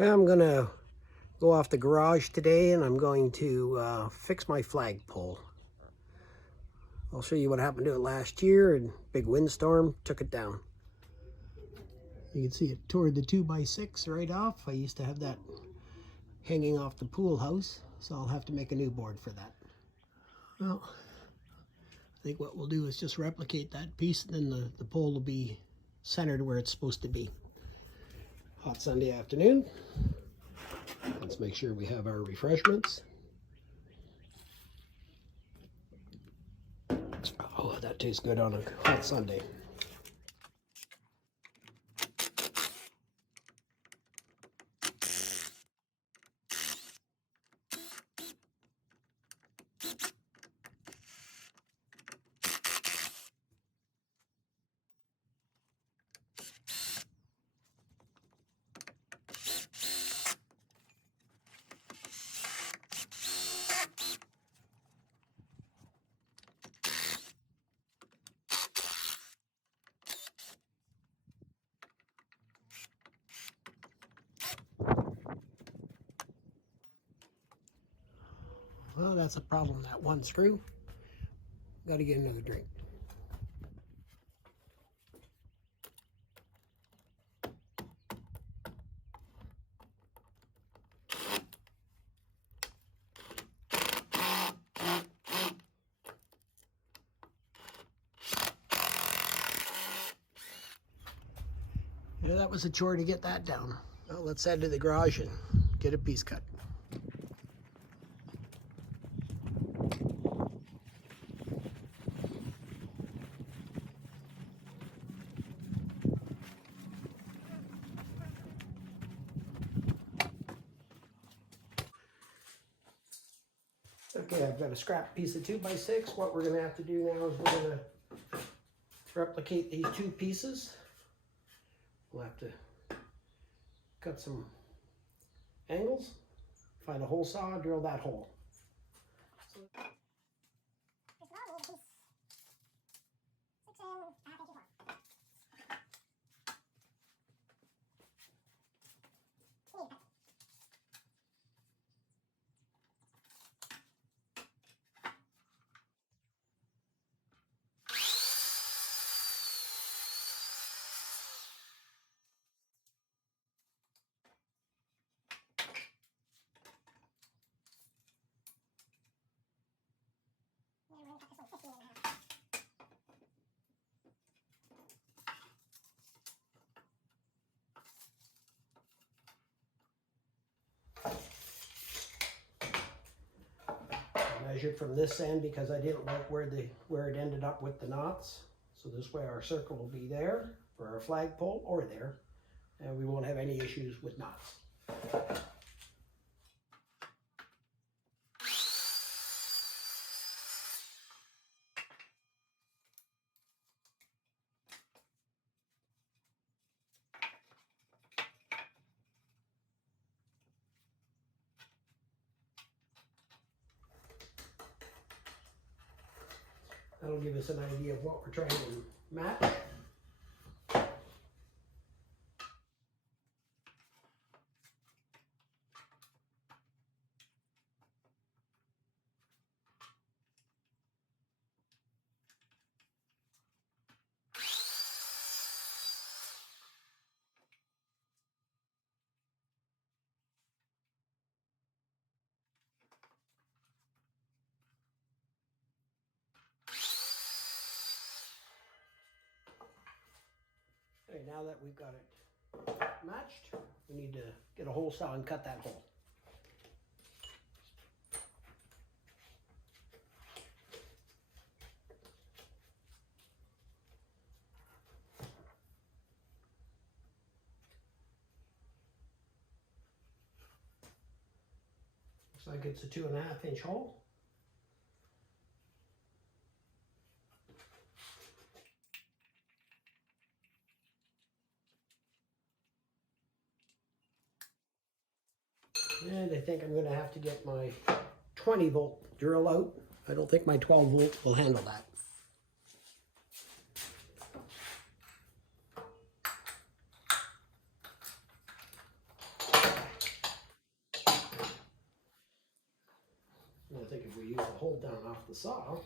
I'm gonna go off the garage today and I'm going to fix my flagpole. I'll show you what happened to it last year, and big windstorm took it down. You can see it tore the 2x6 right off. I used to have that hanging off the pool house, so I'll have to make a new board for that. Well, I think what we'll do is just replicate that piece, and then the pole will be centered where it's supposed to be. Hot Sunday afternoon. Let's make sure we have our refreshments. Oh, that tastes good on a hot Sunday. Well, that's a problem, that one screw. Got to get another drink. Yeah, that was a chore to get that down. Well, let's head to the garage and get a piece cut. Okay, I've got a scrap piece of 2x6. What we're going to have to do now is we're going to replicate these two pieces. We'll have to cut some angles, find a hole saw, drill that hole. Measured from this end because I didn't like where it ended up with the knots. So this way our circle will be there for our flagpole, or there, and we won't have any issues with knots. That'll give us an idea of what we're trying to match. Okay, now that we've got it matched, we need to get a hole saw and cut that hole. Looks like it's a 2.5 inch hole. And I think I'm going to have to get my 20 volt drill out. I don't think my 12 volt will handle that. hold down off the saw.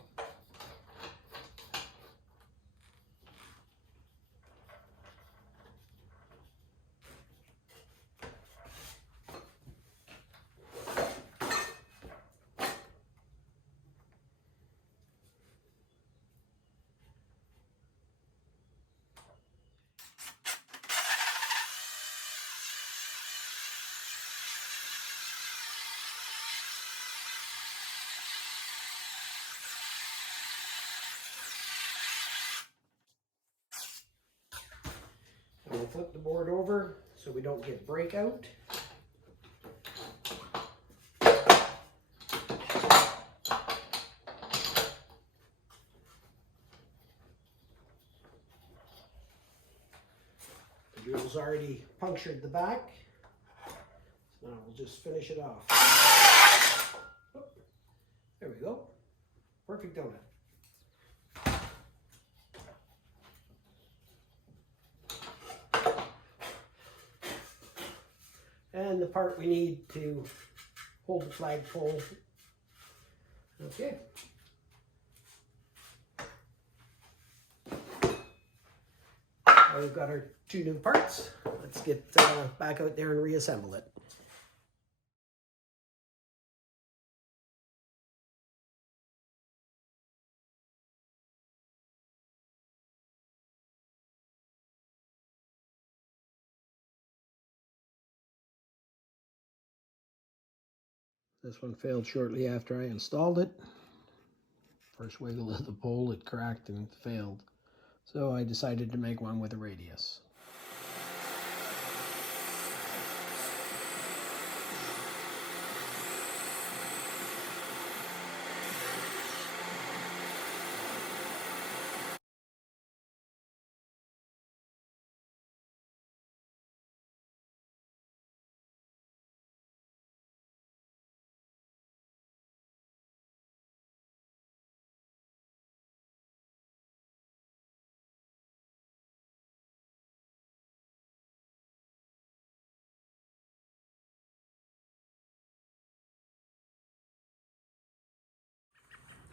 And we'll flip the board over so we don't get breakout. The drill's already punctured the back, so now we'll just finish it off. Oh, there we go. Perfect donut. And the part we need to hold the flagpole. Okay. Now we've got our two new parts. Let's get back out there and reassemble it. This one failed shortly after I installed it. First wiggle of the pole, it cracked and failed. So I decided to make one with a radius.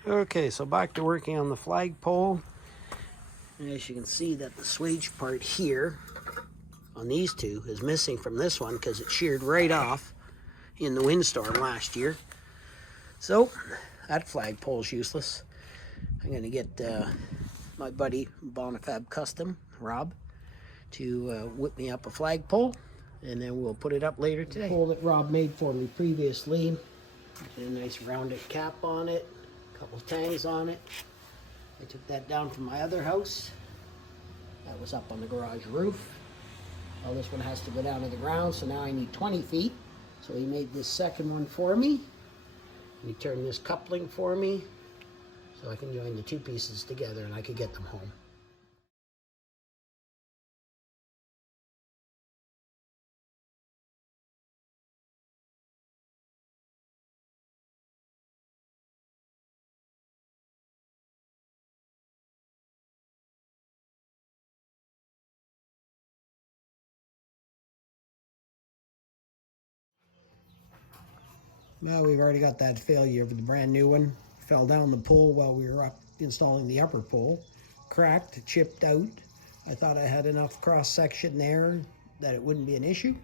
Okay, so back to working on the flagpole. As you can see that the swage part here on these two is missing from this one because it sheared right off in the windstorm last year. So that flagpole's useless. I'm going to get my buddy Bonifab Custom, Rob, to whip me up a flagpole, and then we'll put it up later today. The pole that Rob made for me previously. A nice rounded cap on it, a couple of tangs on it. I took that down from my other house. That was up on the garage roof. Well, this one has to go down to the ground, so now I need 20 feet. So he made this second one for me. He turned this coupling for me, so I can join the two pieces together and I could get them home. Well, we've already got that failure of the brand new one. Fell down the pole while we were up installing the upper pole. Cracked, chipped out. I thought I had enough cross section there that it wouldn't be an issue.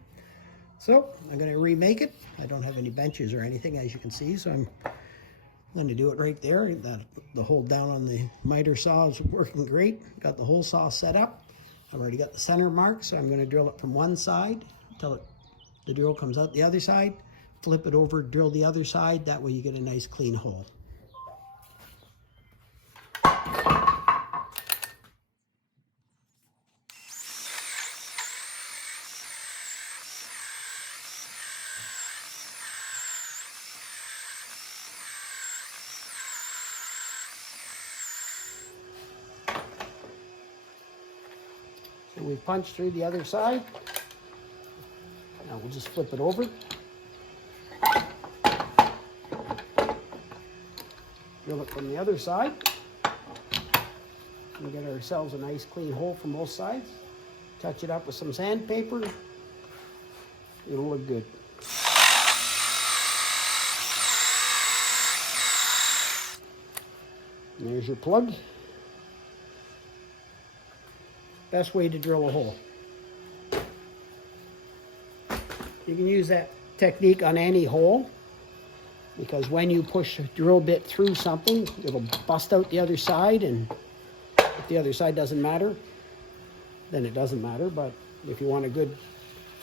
So I'm going to remake it. I don't have any benches or anything, as you can see, so I'm going to do it right there. The hold down on the miter saw is working great. Got the hole saw set up. I've already got the center mark, so I'm going to drill it from one side until the drill comes out the other side. Flip it over, drill the other side. That way you get a nice clean hole. So we've punched through the other side. Now we'll just flip it over. Drill it from the other side and get ourselves a nice clean hole from both sides. Touch it up with some sandpaper. It'll look good. And there's your plug. Best way to drill a hole. You can use that technique on any hole, because when you push a drill bit through something, it'll bust out the other side, and if the other side doesn't matter, then it doesn't matter. But if you want a good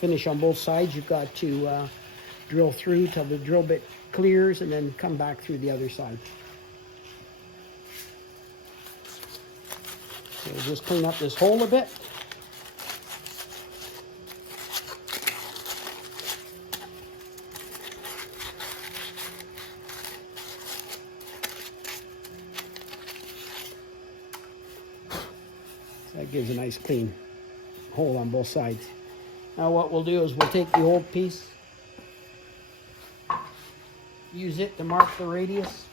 finish on both sides, you've got to drill through till the drill bit clears and then come back through the other side. So just clean up this hole a bit. That gives a nice clean hole on both sides. Now what we'll do is we'll take the old piece, use it to mark the radius.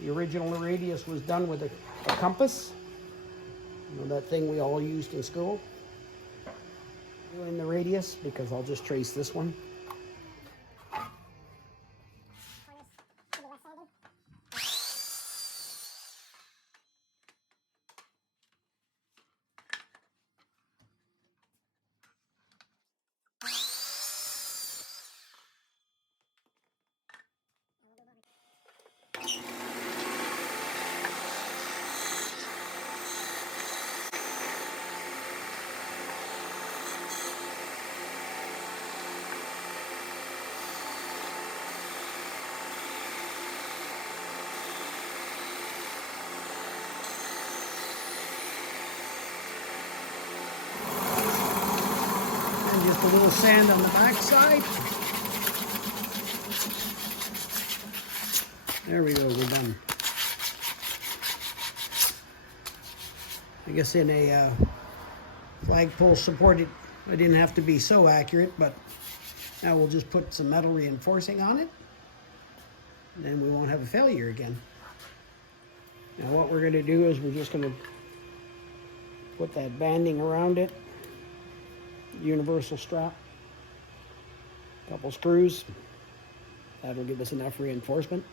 The original radius was done with a compass. You know, that thing we all used in school. Doing the radius, because I'll just trace this one. Just a little sand on the back side. There we go, we're done. I guess in a flagpole supported, it didn't have to be so accurate, but now we'll just put some metal reinforcing on it, and then we won't have a failure again. Now what we're going to do is we're just going to put that banding around it. Universal strap, a couple screws. That'll give us enough reinforcement.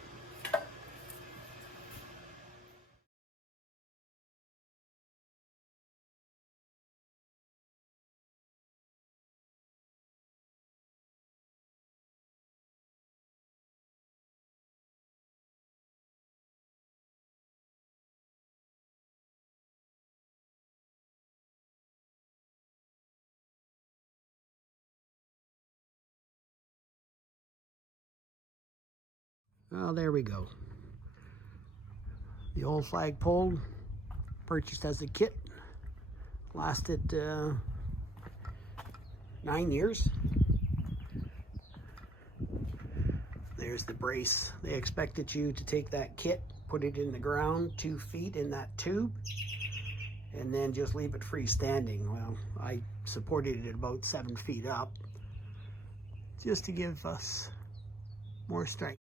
Well, there we go. The old flagpole, purchased as a kit, lasted 9 years. There's the brace. They expected you to take that kit, put it in the ground 2 feet in that tube, and then just leave it freestanding. Well, I supported it about 7 feet up, just to give us more strength.